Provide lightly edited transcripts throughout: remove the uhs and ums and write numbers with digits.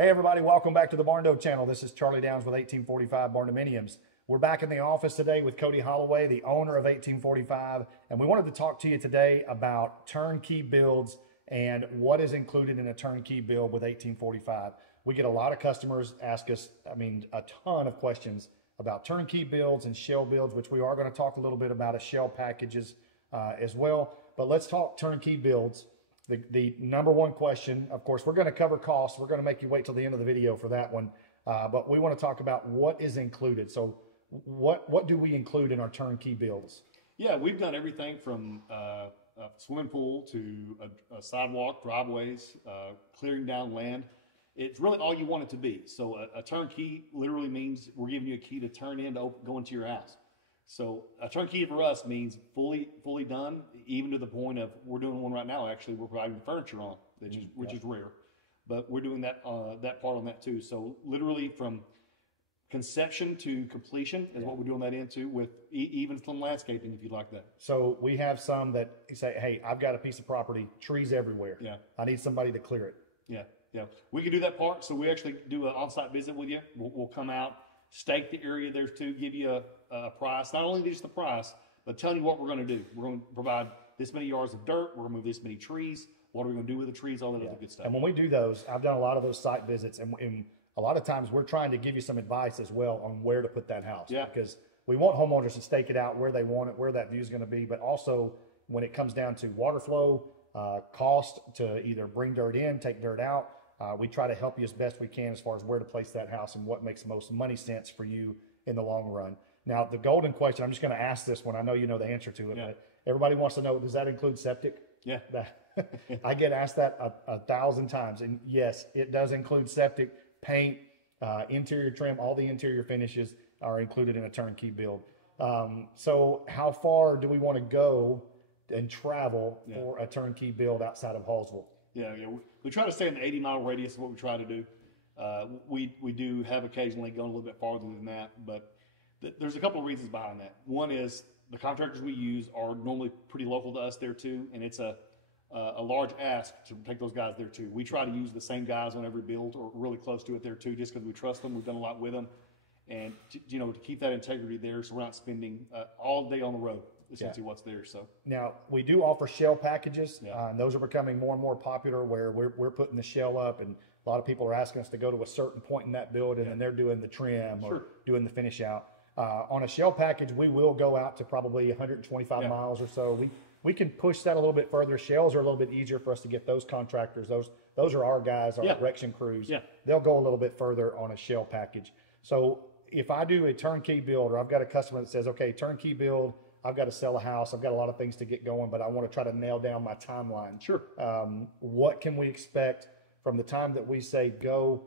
Hey everybody, welcome back to the Barndo channel. This is Charlie Downs with 1845 Barndominiums. We're back in the office today with Cody Holloway, the owner of 1845, and we wanted to talk to you today about turnkey builds and what is included in a turnkey build with 1845. We get a lot of customers ask us, a ton of questions about turnkey builds and shell builds, which we are going to talk a little bit about as shell packages as well. But let's talk turnkey builds. The number one question, of course, we're going to cover costs. We're going to make you wait till the end of the video for that one. But we want to talk about what is included. So what do we include in our turnkey builds? Yeah, we've done everything from a swimming pool to a sidewalk, driveways, clearing down land. It's really all you want it to be. So a turnkey literally means we're giving you a key to turn in to go into your house. So a turnkey for us means fully done, even to the point of we're doing one right now. Actually, we're providing furniture on, which is rare, but we're doing that part on that too. So literally from conception to completion is what we're doing that into, with even some landscaping if you like that. So we have some that say, hey, I've got a piece of property, trees everywhere. Yeah, I need somebody to clear it. Yeah, we can do that part. So we actually do an on-site visit with you. We'll come out, stake the area there too, give you a price, not only just the price, but telling you what we're going to do. We're going to provide this many yards of dirt. We're going to move this many trees. What are we going to do with the trees? All that other good stuff. And when we do those, I've done a lot of those site visits, and a lot of times we're trying to give you some advice as well on where to put that house. Yeah. Because we want homeowners to stake it out where they want it, where that view is going to be, but also when it comes down to water flow, cost to either bring dirt in, take dirt out, we try to help you as best we can as far as where to place that house and what makes most money sense for you in the long run. Now, the golden question, I'm just going to ask this one. I know you know the answer to it, but everybody wants to know, does that include septic? Yeah. I get asked that a 1,000 times. And yes, it does include septic, paint, interior trim, all the interior finishes are included in a turnkey build. So how far do we want to go and travel for a turnkey build outside of Hallsville? Yeah. We try to stay in the 80-mile radius is what we try to do. We do have occasionally gone a little bit farther than that, but there's a couple of reasons behind that. One is the contractors we use are normally pretty local to us there too, and it's a large ask to take those guys there too. We try to use the same guys on every build or really close to it there too, just because we trust them. We've done a lot with them, and to keep that integrity there, so we're not spending all day on the road. Essentially what's there. So now we do offer shell packages, and those are becoming more and more popular, where we're putting the shell up, and a lot of people are asking us to go to a certain point in that build, and they're doing the trim or doing the finish out. On a shell package, we will go out to probably 125 miles or so. We can push that a little bit further. Shells are a little bit easier for us to get those contractors. Those are our guys, our erection crews. They'll go a little bit further on a shell package. So if I do a turnkey build, or I've got a customer that says, okay, turnkey build, I've got to sell a house, I've got a lot of things to get going, but I want to try to nail down my timeline. Sure. What can we expect from the time that we say go,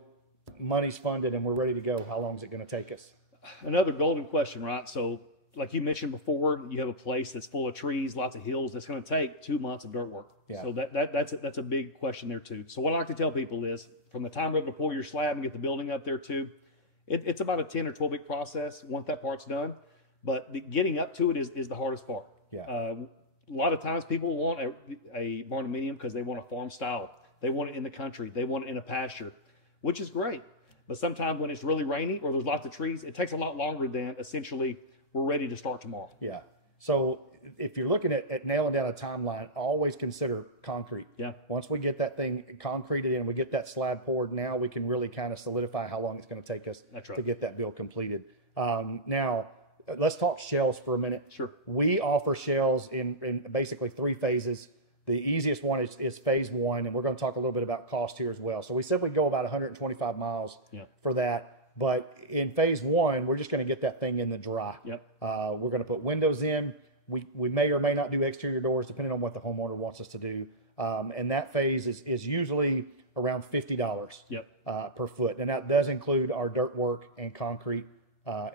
money's funded, and we're ready to go? How long is it going to take us? Another golden question, right? So like you mentioned before, you have a place that's full of trees, lots of hills. That's going to take 2 months of dirt work. Yeah. So that's a big question there too. So what I like to tell people is, from the time you're able to pour your slab and get the building up there too, it's about a 10 or 12 week process once that part's done. But getting up to it is the hardest part. Yeah. A lot of times people want a Barndominium because they want a farm style. They want it in the country. They want it in a pasture, which is great. But sometimes when it's really rainy or there's lots of trees, it takes a lot longer than essentially we're ready to start tomorrow. Yeah. So if you're looking at nailing down a timeline, always consider concrete. Yeah. Once we get that thing concreted in, we get that slab poured, now we can really kind of solidify how long it's going to take us to get that build completed. Now, let's talk shells for a minute. Sure. We offer shells in basically 3 phases. The easiest one is phase 1, and we're going to talk a little bit about cost here as well. So we said we'd go about 125 miles for that. But in phase 1, we're just going to get that thing in the dry. Yep. We're going to put windows in. We may or may not do exterior doors depending on what the homeowner wants us to do. And that phase is usually around $50 per foot. And that does include our dirt work and concrete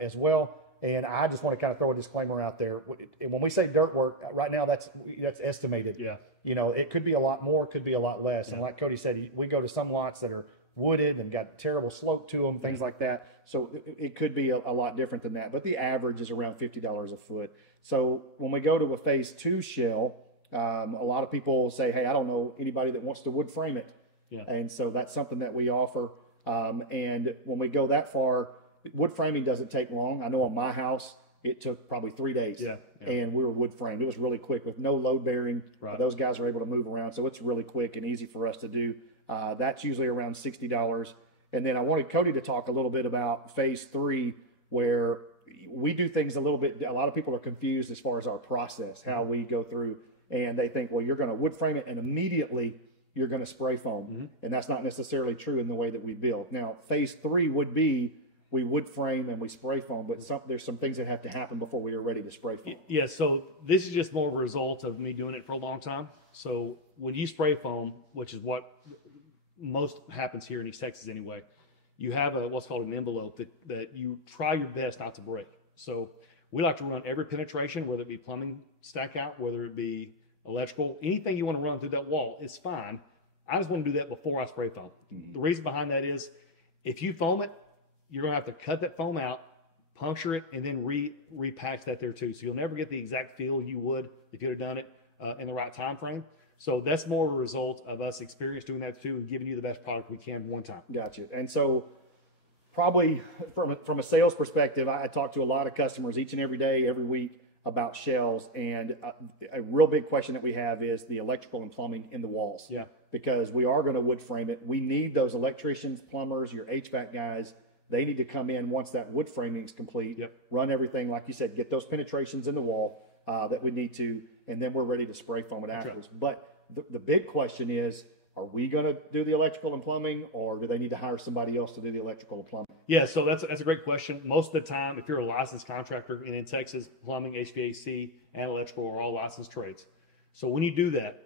as well. And I just want to kind of throw a disclaimer out there. When we say dirt work, right now that's estimated. Yeah. It could be a lot more, it could be a lot less. And like Cody said, we go to some lots that are wooded and got terrible slope to them, things like that. So it could be a lot different than that. But the average is around $50 a foot. So when we go to a phase 2 shell, a lot of people say, hey, I don't know anybody that wants to wood frame it. Yeah. And so that's something that we offer. And when we go that far, wood framing doesn't take long. I know on my house, it took probably 3 days, and we were wood framed. It was really quick with no load bearing. Those guys are able to move around, so it's really quick and easy for us to do. That's usually around $60. And then I wanted Cody to talk a little bit about phase 3, where we do things a little bit. A lot of people are confused as far as our process, how we go through, and they think, well, you're going to wood frame it and immediately you're going to spray foam, and that's not necessarily true in the way that we build. Now, phase 3 would be we wood frame and we spray foam, but there's some things that have to happen before we are ready to spray foam. Yeah, so this is just more of a result of me doing it for a long time. So when you spray foam, which is what most happens here in East Texas anyway, you have what's called an envelope that you try your best not to break. So we like to run every penetration, whether it be plumbing stack out, whether it be electrical, anything you want to run through that wall, it's fine. I just want to do that before I spray foam. The reason behind that is if you foam it, you're going to have to cut that foam out, puncture it, and then repatch that there too. So you'll never get the exact feel you would if you'd have done it in the right time frame. So that's more of a result of us experience doing that too and giving you the best product we can one time. Gotcha. And so probably from a sales perspective, I talk to a lot of customers each and every day, every week about shells. And a real big question that we have is the electrical and plumbing in the walls. Yeah. Because we are going to wood frame it. We need those electricians, plumbers, your HVAC guys. They need to come in once that wood framing is complete, run everything, like you said, get those penetrations in the wall that we need to, and then we're ready to spray foam it afterwards. But the big question is, are we going to do the electrical and plumbing, or do they need to hire somebody else to do the electrical and plumbing? Yeah, so that's a great question. Most of the time, if you're a licensed contractor, and in Texas, plumbing, HVAC, and electrical are all licensed trades. So when you do that,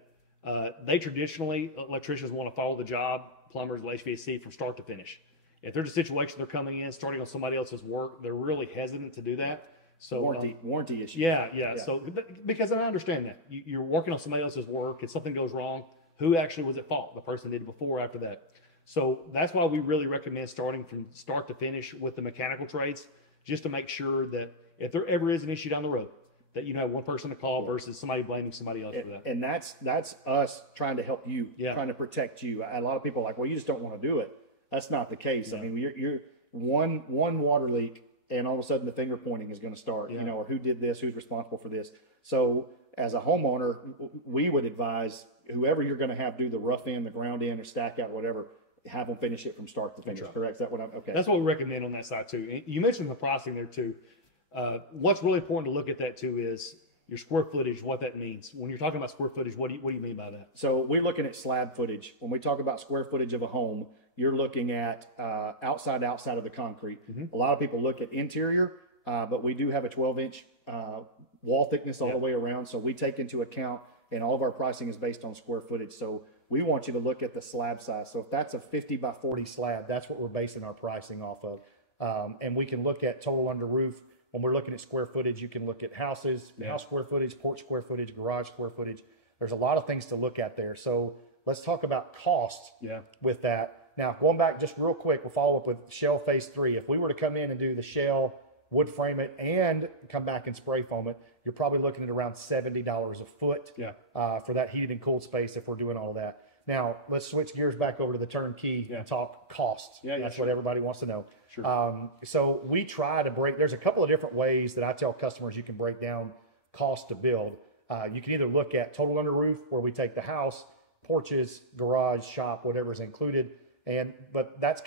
electricians want to follow the job, plumbers, HVAC, from start to finish. If there's a situation they're coming in, starting on somebody else's work, they're really hesitant to do that. So warranty issues. Yeah. So because I understand that you're working on somebody else's work, if something goes wrong, who actually was at fault? The person did it before or after that. So that's why we really recommend starting from start to finish with the mechanical trades, just to make sure that if there ever is an issue down the road, that you have one person to call versus somebody blaming somebody else for that. And that's us trying to help you, trying to protect you. A lot of people are like, well, you just don't want to do it. That's not the case. I mean, you're one water leak, and all of a sudden the finger pointing is going to start, or who did this, who's responsible for this. So as a homeowner, we would advise whoever you're going to have do the rough end, the ground end, or stack out, whatever, have them finish it from start to finish. Correct? Is that what okay? That's what we recommend on that side too. And you mentioned the pricing there too. What's really important to look at that too is your square footage, what that means. When you're talking about square footage, what do you mean by that? So we're looking at slab footage. When we talk about square footage of a home, you're looking at outside of the concrete. A lot of people look at interior, but we do have a 12-inch wall thickness all the way around. So we take into account, and all of our pricing is based on square footage. So we want you to look at the slab size. So if that's a 50 by 40 slab, that's what we're basing our pricing off of. And we can look at total under roof. When we're looking at square footage, you can look at houses, house square footage, porch square footage, garage square footage. There's a lot of things to look at there. So let's talk about cost with that. Now, going back just real quick, we'll follow up with shell phase 3. If we were to come in and do the shell, wood frame it, and come back and spray foam it, you're probably looking at around $70 a foot for that heated and cooled space if we're doing all of that. Now, let's switch gears back over to the turnkey and talk cost. That's what everybody wants to know. So we try to there's a couple of different ways that I tell customers you can break down cost to build. You can either look at total under roof, where we take the house, porches, garage, shop, whatever is included. But that's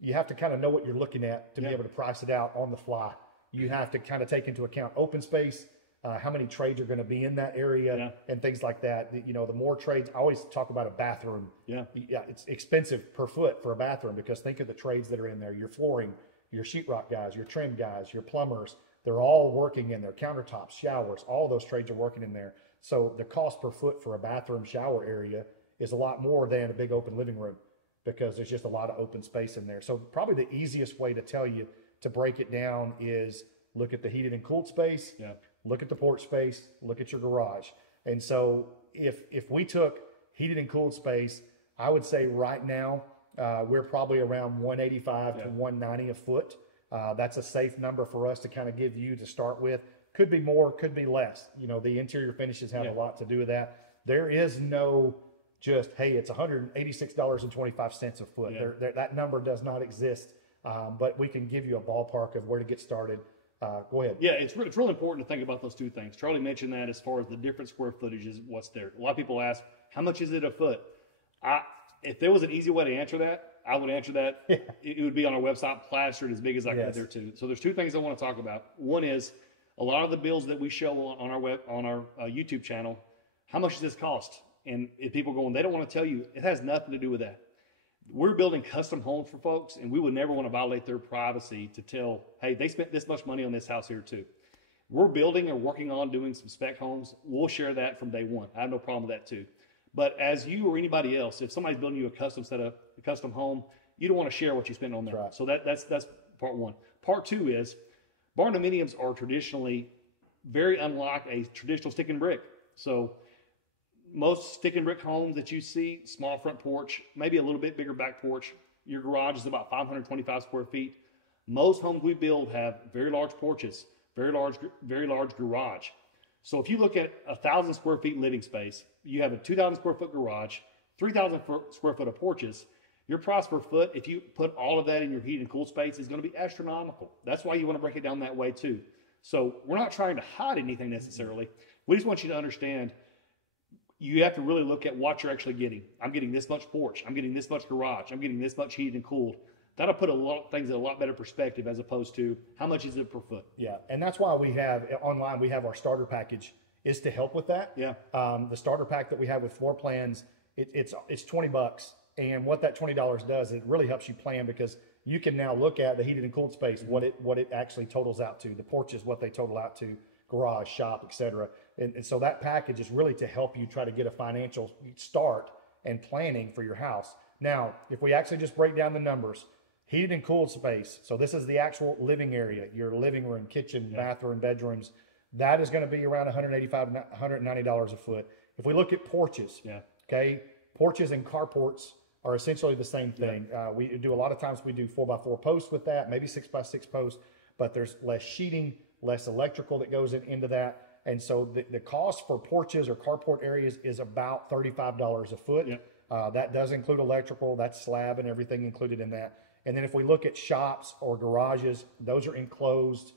you have to kind of know what you're looking at to be able to price it out on the fly. You have to kind of take into account open space, how many trades are going to be in that area, and things like that. The more trades, I always talk about a bathroom. It's expensive per foot for a bathroom, because think of the trades that are in there. Your flooring, your sheetrock guys, your trim guys, your plumbers, they're all working in there. Countertops, showers, all those trades are working in there. So the cost per foot for a bathroom shower area is a lot more than a big open living room, because there's just a lot of open space in there. So probably the easiest way to tell you to break it down is look at the heated and cooled space, look at the porch space, look at your garage. And so if we took heated and cooled space, I would say right now we're probably around 185 to 190 a foot. That's a safe number for us to kind of give you to start with. Could be more, could be less. The interior finishes have a lot to do with that. There is no just, hey, it's $186.25 a foot. Yeah. That number does not exist, but we can give you a ballpark of where to get started. Go ahead. Yeah, it's really important to think about those two things. Charlie mentioned that as far as the different square footage is what's there. A lot of people ask, how much is it a foot? If there was an easy way to answer that, I would answer that. Yeah. It would be on our website, plastered as big as I could there too. So there's two things I want to talk about. One is a lot of the bills that we show on our YouTube channel. How much does this cost? And if people going, they don't want to tell you, it has nothing to do with that. We're building custom homes for folks, and we would never want to violate their privacy to tell, hey, they spent this much money on this house here too. We're building or working on doing some spec homes. We'll share that from day one. I have no problem with that too. But as you or anybody else, if somebody's building you a custom home, you don't want to share what you spend on that. Right. So that's part one. Part two is Barndominiums are traditionally very unlike a traditional stick and brick. So most stick and brick homes that you see, small front porch, maybe a little bit bigger back porch. Your garage is about 525 square feet. Most homes we build have very large porches, very large garage. So if you look at 1,000 square feet living space, you have a 2,000 square foot garage, 3,000 square foot of porches. Your price per foot, if you put all of that in your heat and cool space, is going to be astronomical. That's why you want to break it down that way too. So we're not trying to hide anything necessarily. We just want you to understand you have to really look at what you're actually getting. I'm getting this much porch. I'm getting this much garage. I'm getting this much heated and cooled. That'll put a lot of things in a lot better perspective as opposed to how much is it per foot. Yeah, and that's why we have online, we have our starter package is to help with that. Yeah. The starter pack that we have with floor plans, it's $20. And what that $20 does, it really helps you plan because you can now look at the heated and cooled space, what it actually totals out to, the porches, what they total out to, garage, shop, etc. And so that package is really to help you try to get a financial start and planning for your house. Now, if we actually just break down the numbers, heated and cooled space, so this is the actual living area, your living room, kitchen, bathroom, bedrooms, that is going to be around $185, $190 a foot. If we look at porches, okay, porches and carports are essentially the same thing. We do a lot of times we do 4x4 posts with that, maybe 6x6 posts, but there's less sheeting, less electrical that goes into that. And so the cost for porches or carport areas is about $35 a foot. That does include electrical, that's slab and everything included in that. And then if we look at shops or garages, those are enclosed.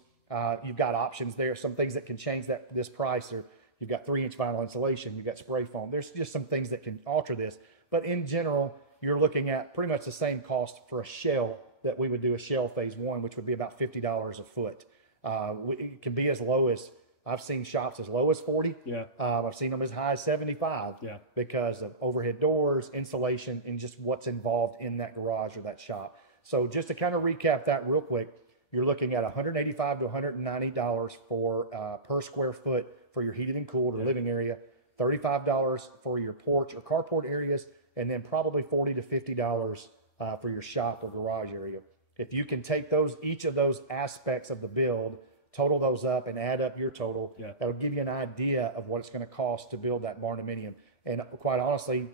You've got options there, some things that can change this price. Or you've got 3-inch vinyl insulation, you've got spray foam. There's just some things that can alter this. But in general, you're looking at pretty much the same cost for a shell that we would do a shell phase one, which would be about $50 a foot. It can be as low as, I've seen shops as low as 40. I've seen them as high as 75 because of overhead doors, insulation, and just what's involved in that garage or that shop. So just to kind of recap that real quick, you're looking at $185 to $190 for per square foot for your heated and cooled or living area, $35 for your porch or carport areas, and then probably $40 to $50 for your shop or garage area. If you can take each of those aspects of the build, total those up and add up your total, that'll give you an idea of what it's going to cost to build that Barndominium. And quite honestly,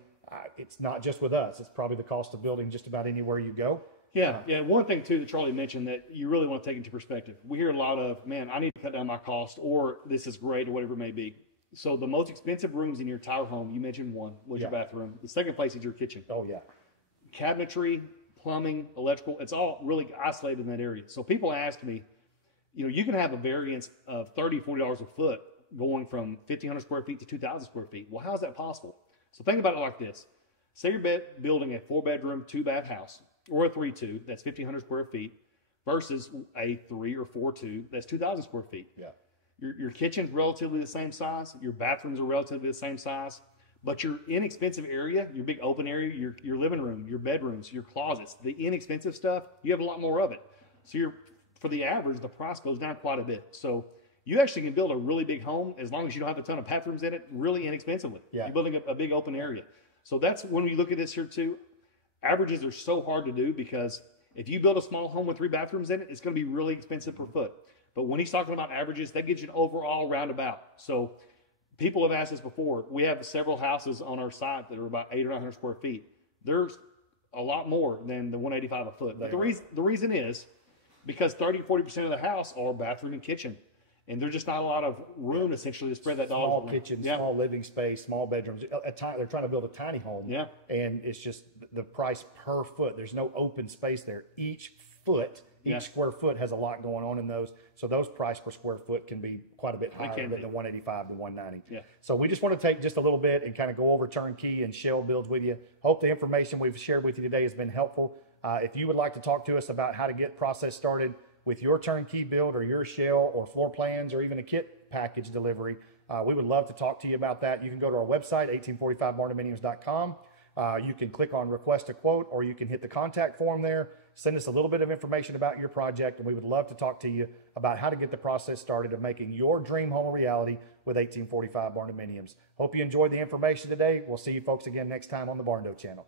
it's not just with us. It's probably the cost of building just about anywhere you go. One thing too that Charlie mentioned that you really want to take into perspective. We hear a lot of, man, I need to cut down my cost, or this is great, or whatever it may be. So the most expensive rooms in your entire home, you mentioned one was your bathroom. The second place is your kitchen. Oh yeah. Cabinetry, plumbing, electrical, it's all really isolated in that area. So people ask me, you can have a variance of $30, $40 a foot going from 1,500 square feet to 2,000 square feet. Well, how is that possible? So think about it like this. Say you're building a 4-bedroom, 2-bath house, or a 3-2, that's 1,500 square feet, versus a 3 or 4-2, that's 2,000 square feet. Your kitchen's relatively the same size. Your bathrooms are relatively the same size. But your inexpensive area, your big open area, your living room, your bedrooms, your closets, the inexpensive stuff, you have a lot more of it. So for the average, the price goes down quite a bit. So you actually can build a really big home as long as you don't have a ton of bathrooms in it, really inexpensively. You're building a big open area. So that's when we look at this here too. Averages are so hard to do because if you build a small home with 3 bathrooms in it, it's going to be really expensive per foot. But when he's talking about averages, that gives you an overall roundabout. So people have asked us before. We have several houses on our site that are about 800 or 900 square feet. There's a lot more than the 185 a foot. But the reason is because 30-40% of the house are bathroom and kitchen. And there's just not a lot of room essentially to spread that small dog. Kitchen, small living space, small bedrooms. They're trying to build a tiny home. Yeah. And it's just the price per foot. There's no open space there. Each square foot has a lot going on in those. So those price per square foot can be quite a bit higher than the 185 to 190. Yeah. So we just want to take just a little bit and kind of go over turnkey and shell builds with you. Hope the information we've shared with you today has been helpful. If you would like to talk to us about how to get process started with your turnkey build or your shell or floor plans or even a kit package delivery, we would love to talk to you about that. You can go to our website, 1845barndominiums.com. You can click on request a quote, or you can hit the contact form there. Send us a little bit of information about your project, and we would love to talk to you about how to get the process started of making your dream home a reality with 1845 Barndominiums. Hope you enjoyed the information today. We'll see you folks again next time on the Barndo channel.